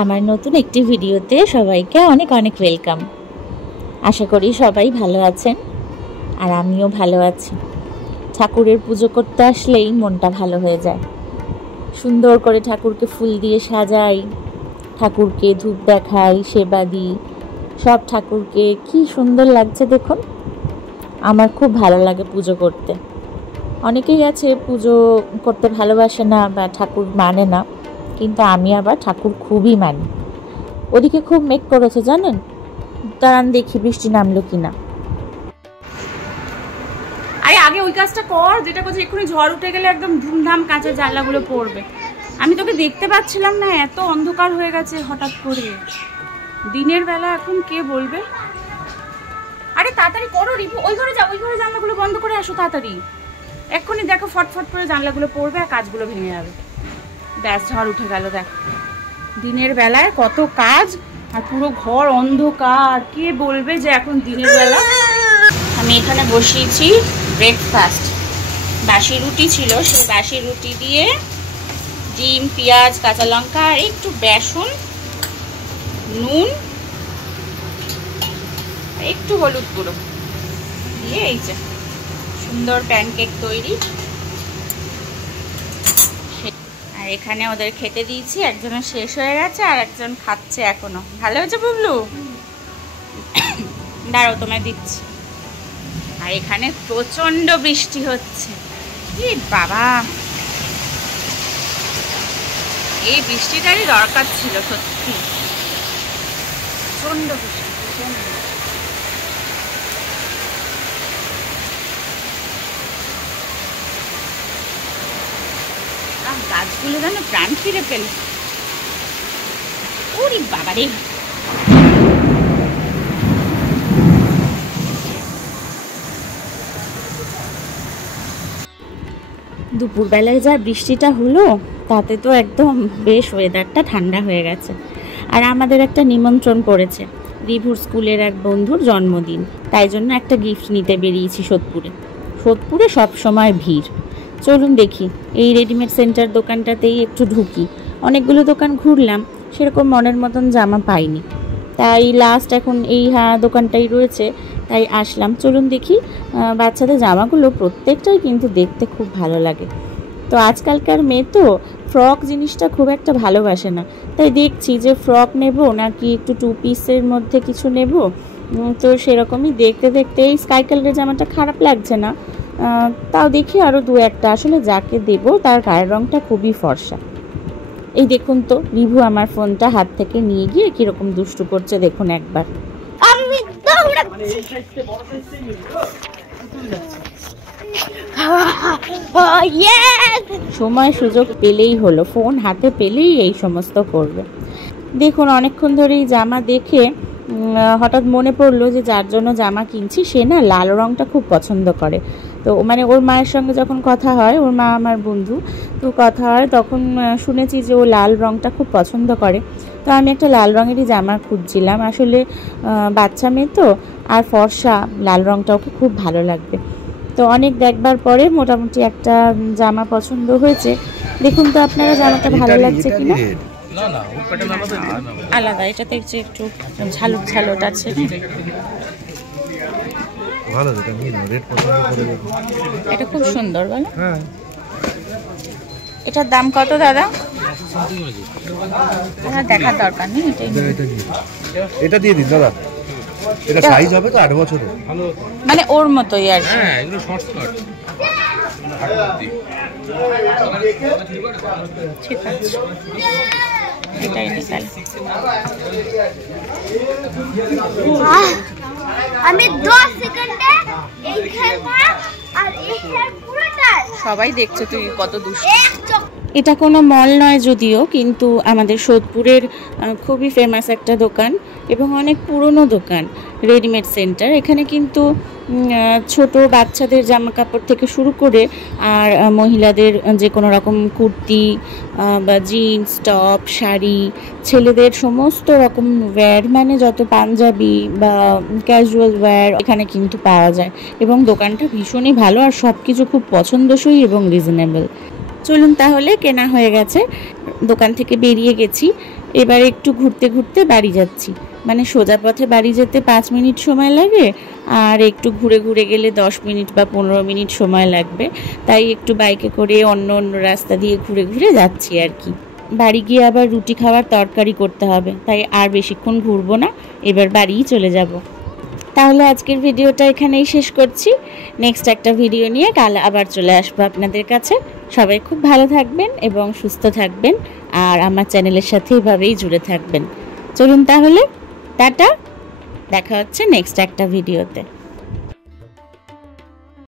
আমার নতুন একটি ভিডিওতে সবাইকে অনেক অনেক ওয়েলকাম। আশা করি সবাই ভালো আছেন আর আমিও ভালো আছি। ঠাকুরের পুজো করতে আসলেই মনটা ভালো হয়ে যায়। সুন্দর করে ঠাকুরকে ফুল দিয়ে সাজাই, ঠাকুরকে ধূপ দেখাই, সেবা দিই। সব ঠাকুরকে কি সুন্দর লাগছে দেখুন। আমার খুব ভালো লাগে পুজো করতে। অনেকেই আছে পুজো করতে ভালোবাসে না বা ঠাকুর মানে না, কিন্তু আমি আবার ঠাকুর খুবই মানি। ওদিকে খুব মেঘ করেছে জানেন, দাঁড়ান দেখি বৃষ্টি নামলো কিনা। আরে আগে ওই কাজটা কর যেটা করছে, এক্ষুনি ঝড় উঠে গেলে একদম ধুমধাম কাঁচের জানলাগুলো পড়বে। আমি তোকে দেখতে পাচ্ছিলাম না, এত অন্ধকার হয়ে গেছে হঠাৎ করে দিনের বেলা, এখন কে বলবে। আরে তাড়াতাড়ি করো রিপু, ওই ঘরে যাও, ওই ঘরে জানলাগুলো বন্ধ করে আসো তাড়াতাড়ি। এক্ষুনি দেখো ফটফট করে জানলাগুলো পড়বে আর কাজগুলো ভেঙে যাবে। ব্যাস ঝড় উঠে গেল। দেখ দিনের বেলায় কত কাজ আর পুরো ঘর অন্ধকার, কে বলবে যে এখন দিনের বেলা। আমি এখানে বসিয়েছি ব্রেকফাস্ট। বাসি রুটি ছিল, সেই বাসি রুটি দিয়ে ডিম, পেঁয়াজ, কাঁচা লঙ্কা আর একটু বেসন, নুন, একটু হলুদ গুঁড়ো দিয়ে এই যে সুন্দর প্যানকেক তৈরি। আর এখানে ওদের খেতে দিয়েছি, একজনের শেষ হয়ে গেছে আর একজন খাচ্ছে এখনো। ভালো হয়েছে বুবলু? দাঁড়াও তোমায় দিচ্ছি। আর এখানে প্রচন্ড বৃষ্টি হচ্ছে। কি বাবা, এই বৃষ্টিটারই দরকার ছিল সত্যি। প্রচন্ড বৃষ্টি, প্রচন্ড। গাছগুলো যেন প্রাণ ফিরে পেল। ওরে বাবা রে, দুপুরবেলায় যা বৃষ্টিটা হলো তাতে তো একদম বেশ ওয়েদারটা ঠান্ডা হয়ে গেছে। আর আমাদের একটা নিমন্ত্রণ পড়েছে, রিভুর স্কুলের এক বন্ধুর জন্মদিন, তাই জন্য একটা গিফট নিতে বেরিয়েছি সোদপুরে। সোদপুরে সবসময় ভিড়। চলুন দেখি, এই রেডিমেড সেন্টার দোকানটাতেই একটু ঢুকি। অনেকগুলো দোকান ঘুরলাম, সেরকম মনের মতন জামা পাইনি, তাই লাস্ট এখন এই দোকানটাই রয়েছে, তাই আসলাম। চলুন দেখি। বাচ্চাদের জামাগুলো প্রত্যেকটাই কিন্তু দেখতে খুব ভালো লাগে। তো আজকালকার মেয়ে তো ফ্রক জিনিসটা খুব একটা ভালোবাসে না, তাই দেখছি যে ফ্রক নেব নাকি একটু 2 পিসের মধ্যে কিছু নেব। তো সেরকমই দেখতে দেখতে এই স্কাই কালারের জামাটা খারাপ লাগছে না, তাও দেখি আরও 2-1টা। আসলে যাকে দেব তার গায়ের রঙটা খুবই ফর্সা। এই দেখুন তো, রিভু আমার ফোনটা হাত থেকে নিয়ে গিয়ে কিরকম দুষ্টু করছে দেখুন একবার। সময় সুযোগ পেলেই হলো, ফোন হাতে পেলেই এই সমস্ত করবে। দেখুন অনেকক্ষণ ধরেই জামা দেখে হঠাৎ মনে পড়লো যে যার জন্য জামা কিনছি সে না লাল রঙটা খুব পছন্দ করে। তো মানে ওর মায়ের সঙ্গে যখন কথা হয়, ওর মা আমার বন্ধু, তো কথা হয় তখন শুনেছি যে ও লাল রঙটা খুব পছন্দ করে। তো আমি একটা লাল রঙেরই জামা খুঁজছিলাম। আসলে বাচ্চা মেয়ে তো, আর ফর্সা, লাল রঙটা ওকে খুব ভালো লাগবে। তো অনেক দেখবার পরে মোটামুটি একটা জামা পছন্দ হয়েছে। দেখুন তো আপনারা জামাটা ভালো লাগছে কিনা। আলাদা, এটাতে একটু ঝালুট ঝালুট আছে। এটা খুব সুন্দর বলো। এটার দাম কত দাদা? দেখার দরকার নেই, এটা দিয়ে দিন দাদা। এটা সাইজ হবে তো 8 বছরের, মানে ওর মতোই আর কি। হ্যাঁ এগুলো শর্ট স্কার্ট। ঠিক আছে, এটাই নিকাল। আমি 10 সেকেন্ডে এইখানটা আর এইখান পুরোটা সবাই দেখছে তুই কত দুষ্ট। এটা কোনো মল নয় যদিও, কিন্তু আমাদের সোদপুরের খুবই ফেমাস একটা দোকান এবং অনেক পুরনো দোকান, রেডিমেড সেন্টার। এখানে কিন্তু ছোট বাচ্চাদের জামা কাপড় থেকে শুরু করে আর মহিলাদের যে কোনো রকম কুর্তি বা জিন্স, টপ, শাড়ি, ছেলেদের সমস্ত রকম ওয়্যার, মানে যত পাঞ্জাবি বা ক্যাজুয়াল ওয়্যার এখানে কিন্তু পাওয়া যায়। এবং দোকানটা ভীষণই ভালো আর সব কিছু খুব পছন্দসই এবং রিজনেবল। চলুন তাহলে, কেনা হয়ে গেছে, দোকান থেকে বেরিয়ে গেছি। এবার একটু ঘুরতে ঘুরতে বাড়ি যাচ্ছি, মানে সোজা পথে বাড়ি যেতে 5 মিনিট সময় লাগে, আর একটু ঘুরে ঘুরে গেলে 10 মিনিট বা 15 মিনিট সময় লাগবে। তাই একটু বাইকে করে অন্য অন্য রাস্তা দিয়ে ঘুরে ঘুরে যাচ্ছি আর কি। বাড়ি গিয়ে আবার রুটি খাওয়ার তরকারি করতে হবে, তাই আর বেশিক্ষণ ঘুরবো না, এবার বাড়িই চলে যাব। তাহলে আজকের ভিডিওটা এখানেই শেষ করছি। নেক্সট একটা ভিডিও নিয়ে কাল আবার চলে আসবো আপনাদের কাছে। সবাই খুব ভালো থাকবেন এবং সুস্থ থাকবেন, আর আমার চ্যানেলের সাথে এভাবেই জুড়ে থাকবেন। চলুন তাহলে, টাটা, দেখা হচ্ছে নেক্সট একটা ভিডিওতে।